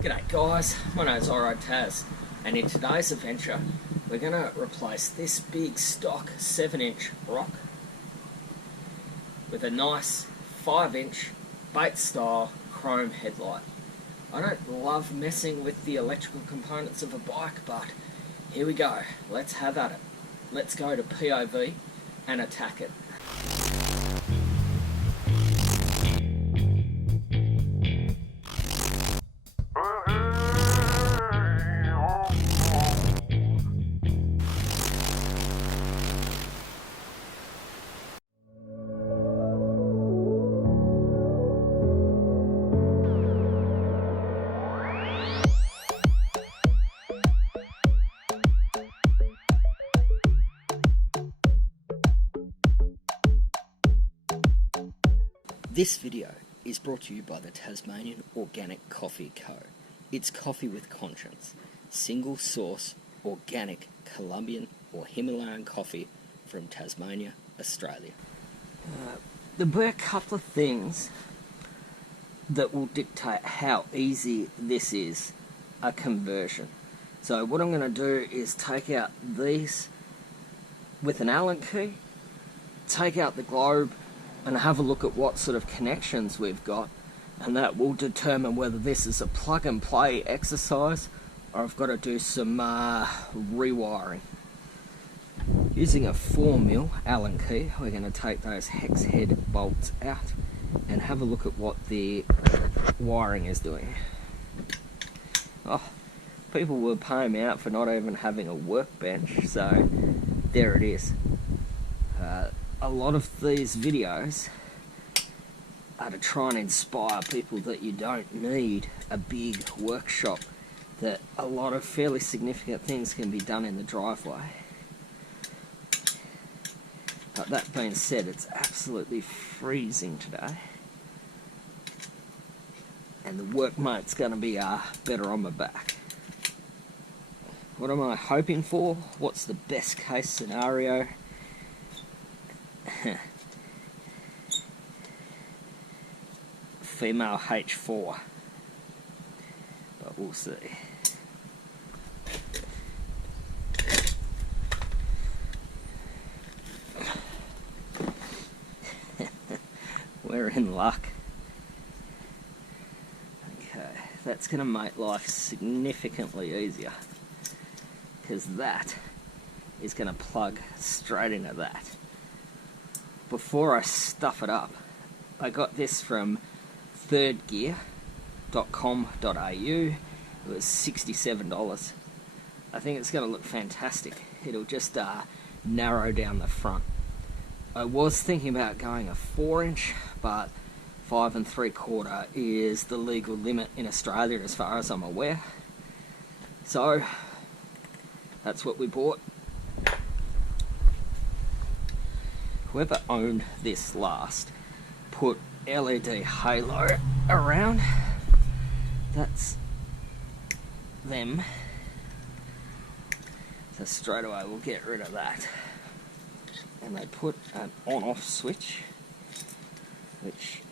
G'day guys, my name's Taz, and in today's adventure we're going to replace this big stock 7-inch rock with a nice 5-inch Vstar chrome headlight. I don't love messing with the electrical components of a bike, but here we go, let's have at it. Let's go to POV and attack it. This video is brought to you by the Tasmanian Organic Coffee Co. It's coffee with conscience. Single source, organic, Colombian or Himalayan coffee from Tasmania, Australia. There were a couple of things that will dictate how easy this is, a conversion. So what I'm going to do is take out these with an Allen key, take out the globe, and have a look at what sort of connections we've got, and that will determine whether this is a plug and play exercise or I've got to do some rewiring. Using a 4mm Allen key, we're going to take those hex head bolts out and have a look at what the wiring is doing. Oh, people were paying me out for not even having a workbench, so there it is. A lot of these videos are to try and inspire people that you don't need a big workshop, that a lot of fairly significant things can be done in the driveway. But that being said, it's absolutely freezing today, and the workmate's going to be better on my back. What am I hoping for? What's the best case scenario? Female H4, but we'll see. We're in luck. Okay, that's going to make life significantly easier, because that is going to plug straight into that. Before I stuff it up, I got this from thirdgear.com.au. It was $67. I think it's going to look fantastic. It'll just narrow down the front. I was thinking about going a 4-inch, but 5 3/4 is the legal limit in Australia as far as I'm aware. So that's what we bought. Whoever owned this last put LED halo around. That's them. So straight away we'll get rid of that. And they put an on-off switch, which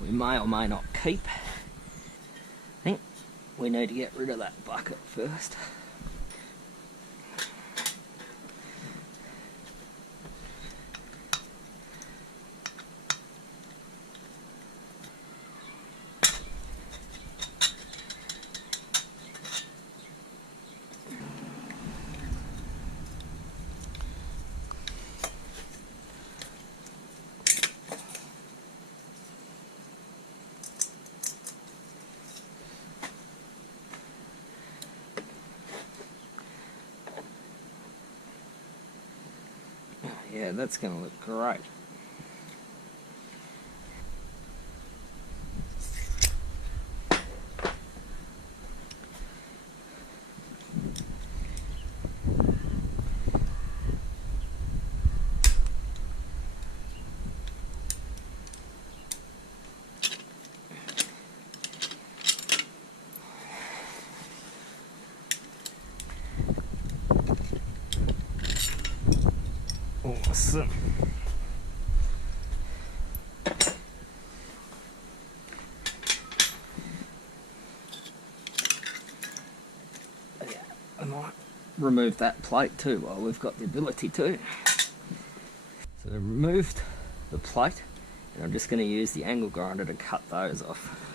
we may or may not keep. I think we need to get rid of that bucket first. Yeah, that's going to look great. Awesome. remove that plate too while we've got the ability to. So I removed the plate, and I'm just going to use the angle grinder to cut those off.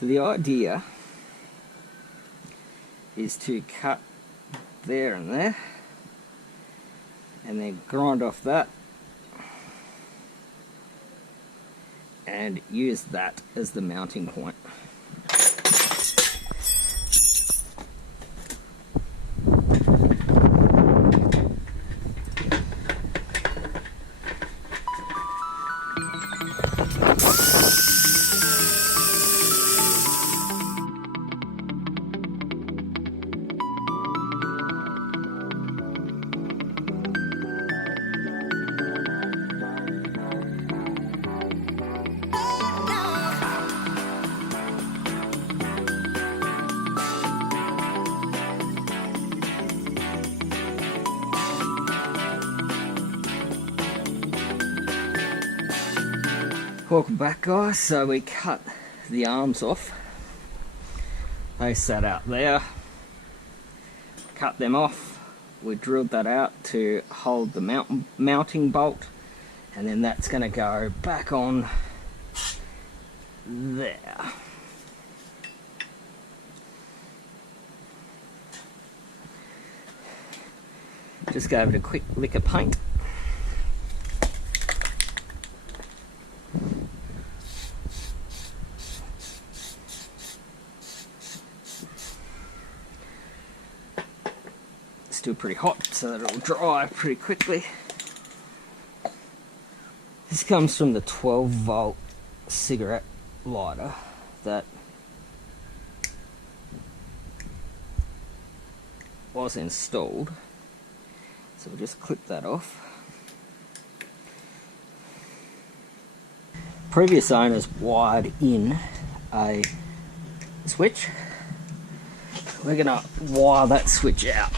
So the idea is to cut there and there, and then grind off that, and use that as the mounting point. Welcome back, guys. So we cut the arms off. They sat out there. Cut them off. We drilled that out to hold the mounting bolt, and then that's going to go back on there. Just gave it a quick lick of paint. Still pretty hot, so that it'll dry pretty quickly. This comes from the 12-volt cigarette lighter that was installed. So we'll just clip that off. Previous owners wired in a switch. We're gonna wire that switch out.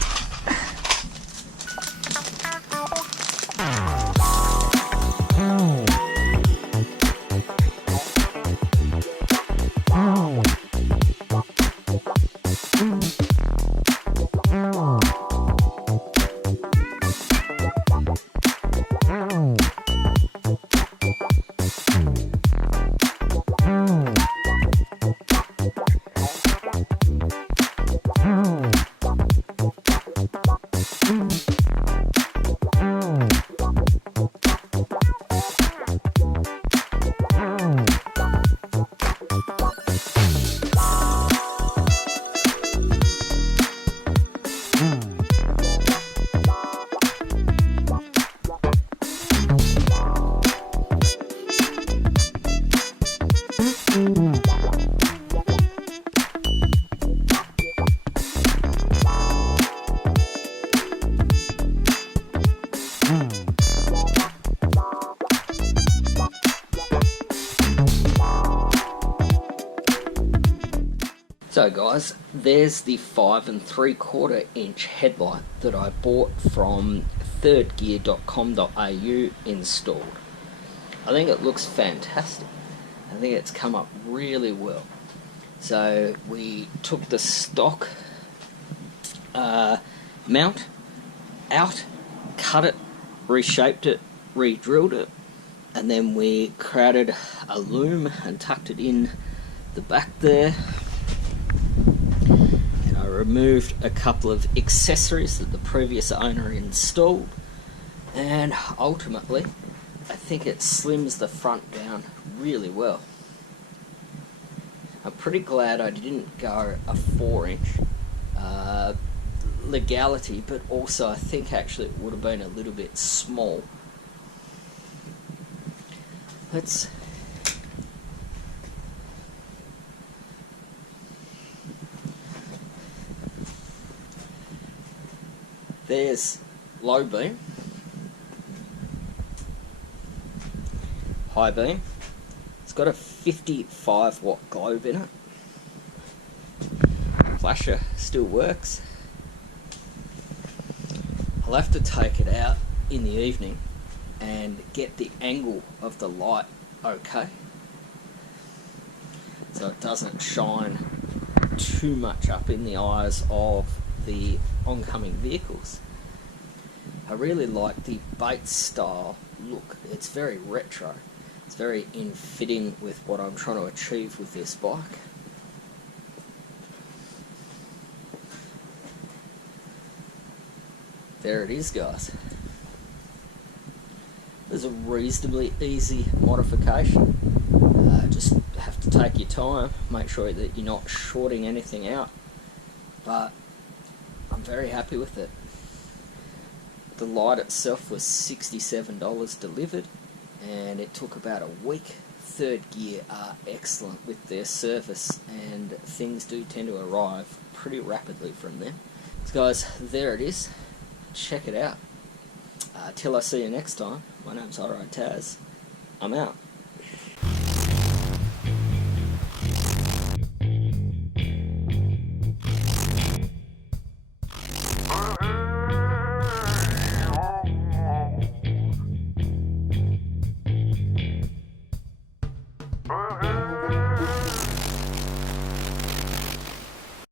So guys, there's the 5 3/4 inch headlight that I bought from thirdgear.com.au installed. I think it looks fantastic. I think it's come up really well. So we took the stock mount out, cut it, reshaped it, re-drilled it, and then we created a loom and tucked it in the back there. And I removed a couple of accessories that the previous owner installed, and ultimately I think it slims the front down really well. I'm pretty glad I didn't go a 4-inch legality, but also I think actually it would have been a little bit small. There's low beam, high beam. It's got a 55 watt globe in it. Flasher still works. I'll have to take it out in the evening and get the angle of the light okay, so it doesn't shine too much up in the eyes of the oncoming vehicles. I really like the Bates style look. It's very retro. It's very in fitting with what I'm trying to achieve with this bike. There it is, guys. There's a reasonably easy modification. Just have to take your time, make sure that you're not shorting anything out, but I'm very happy with it. The light itself was $67 delivered, and it took about a week. Third Gear are excellent with their service, and things do tend to arrive pretty rapidly from them. So guys, there it is. Check it out. Till I see you next time, my name's Headlight Taz. I'm out.